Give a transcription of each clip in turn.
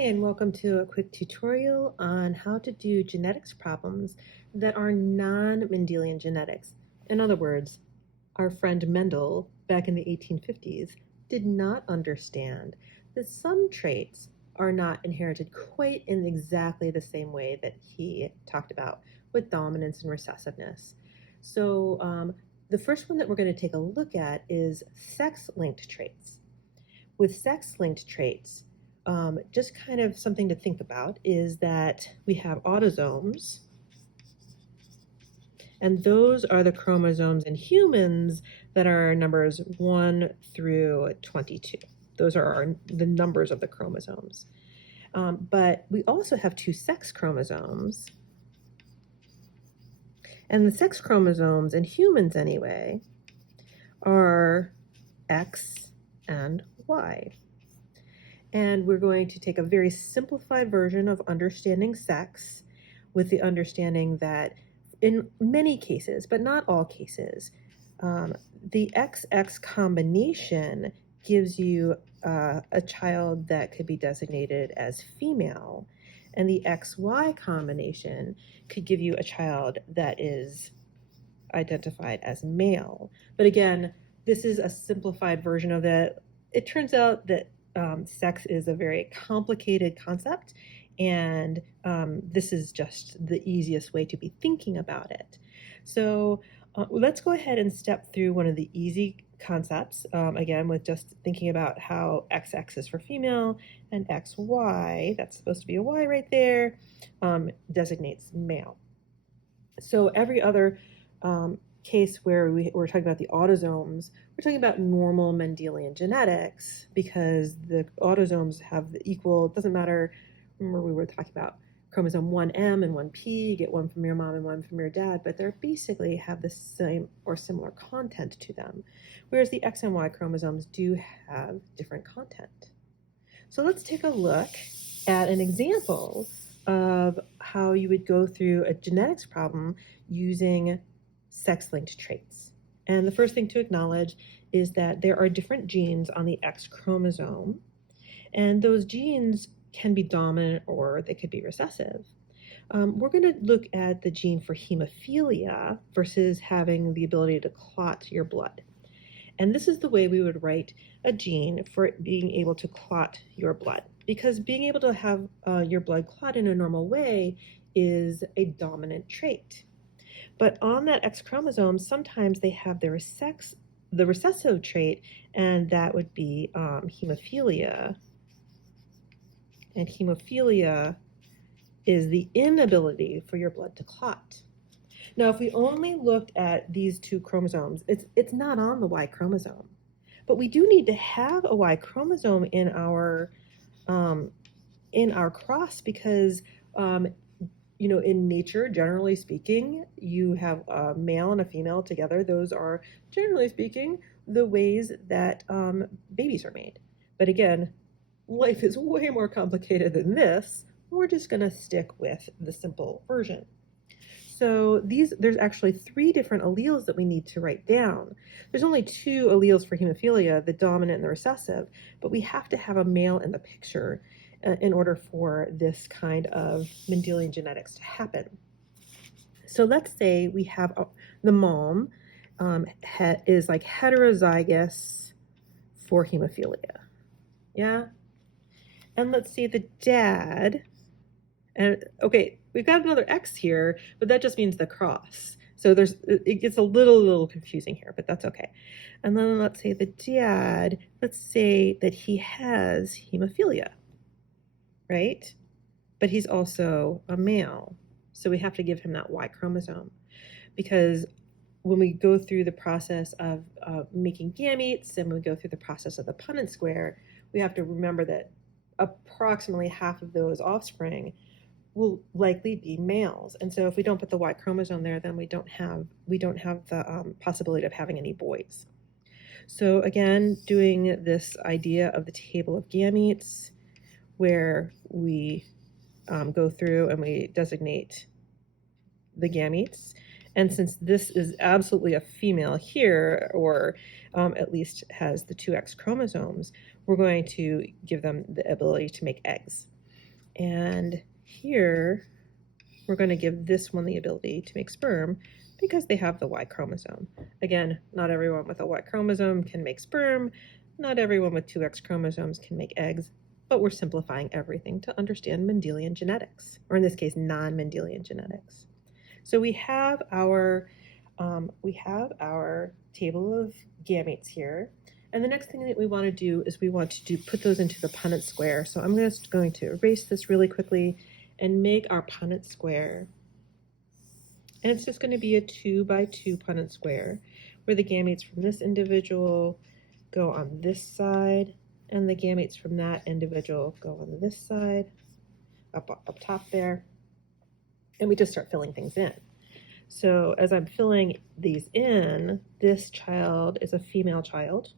And welcome to a quick tutorial on how to do genetics problems that are non-Mendelian genetics. In other words, our friend Mendel back in the 1850s did not understand that some traits are not inherited quite in exactly the same way that he talked about with dominance and recessiveness. So the first one that we're going to take a look at is sex-linked traits. With sex-linked traits, just kind of something to think about is that we have autosomes, and those are the chromosomes in humans that are numbers 1 through 22. Those are the numbers of the chromosomes. But we also have two sex chromosomes, and the sex chromosomes in humans anyway are X and Y. And we're going to take a very simplified version of understanding sex with the understanding that in many cases, but not all cases, the XX combination gives you a child that could be designated as female, and the XY combination could give you a child that is identified as male. But again, this is a simplified version of it. It turns out that sex is a very complicated concept, and this is just the easiest way to be thinking about it. So let's go ahead and step through one of the easy concepts, again, with just thinking about how XX is for female and XY, that's supposed to be a Y right there, designates male. So every other case where we're talking about the autosomes, we're talking about normal Mendelian genetics because the autosomes have the equal, it doesn't matter, remember we were talking about chromosome 1M and 1P, you get one from your mom and one from your dad, but they're basically have the same or similar content to them, whereas the X and Y chromosomes do have different content. So let's take a look at an example of how you would go through a genetics problem using sex-linked traits. And the first thing to acknowledge is that there are different genes on the X chromosome, and those genes can be dominant or they could be recessive. We're going to look at the gene for hemophilia versus having the ability to clot your blood. And this is the way we would write a gene for being able to clot your blood, because being able to have your blood clot in a normal way is a dominant trait. But on that X chromosome, sometimes they have the recessive trait, and that would be hemophilia. And hemophilia is the inability for your blood to clot. Now, if we only looked at these two chromosomes, it's not on the Y chromosome. But we do need to have a Y chromosome in our cross because in nature, generally speaking, you have a male and a female together. Those are, generally speaking, the ways that babies are made. But again, life is way more complicated than this. We're just going to stick with the simple version. So there's actually 3 different alleles that we need to write down. There's only 2 alleles for hemophilia, the dominant and the recessive, but we have to have a male in the picture in order for this kind of Mendelian genetics to happen. So let's say we have the mom is like heterozygous for hemophilia. Yeah? And let's see the dad, and okay, we've got another X here, but that just means the cross. So it gets a little confusing here, but that's okay. And then let's say the dad, let's say that he has hemophilia, right? But he's also a male. So we have to give him that Y chromosome, because when we go through the process of making gametes and we go through the process of the Punnett square, we have to remember that approximately half of those offspring will likely be males. And so if we don't put the Y chromosome there, then we don't have the possibility of having any boys. So again, doing this idea of the table of gametes, where we go through and we designate the gametes. And since this is absolutely a female here, or at least has the 2X chromosomes, we're going to give them the ability to make eggs. And here, we're going to give this one the ability to make sperm because they have the Y chromosome. Again, not everyone with a Y chromosome can make sperm. Not everyone with two X chromosomes can make eggs, but we're simplifying everything to understand Mendelian genetics, or in this case, non-Mendelian genetics. So we have our table of gametes here. And the next thing that we want to do is we want to put those into the Punnett square. So I'm just going to erase this really quickly and make our Punnett square. And it's just going to be a 2 by 2 Punnett square where the gametes from this individual go on this side and the gametes from that individual go on this side, up top there. And we just start filling things in. So as I'm filling these in, this child is a female child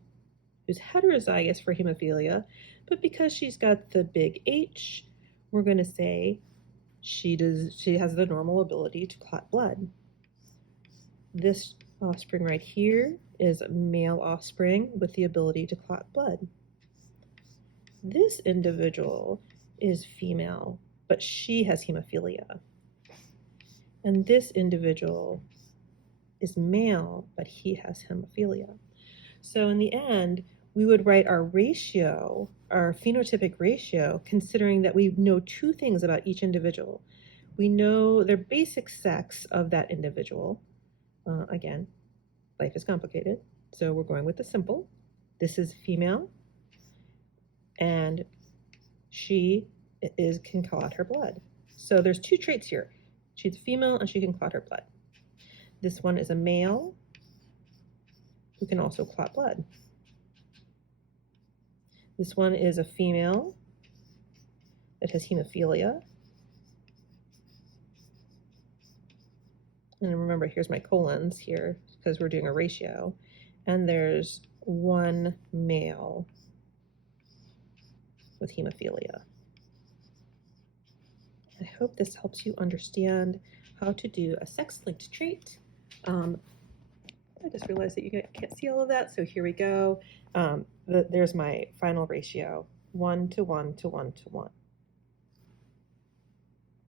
who's heterozygous for hemophilia, but because she's got the big H, we're going to say she has the normal ability to clot blood. This offspring right here is a male offspring with the ability to clot blood. This individual is female, but she has hemophilia. And this individual is male, but he has hemophilia. So in the end, we would write our ratio, our phenotypic ratio, considering that we know two things about each individual. We know their basic sex of that individual. Again, life is complicated, so we're going with the simple. This is female, and she can clot her blood. So there's two traits here. She's female and she can clot her blood. This one is a male who can also clot blood. This one is a female that has hemophilia. And remember, here's my colons here because we're doing a ratio. And there's one male with hemophilia. I hope this helps you understand how to do a sex-linked trait. I just realized that you can't see all of that, so here we go. There's my final ratio, 1 to 1 to 1 to 1.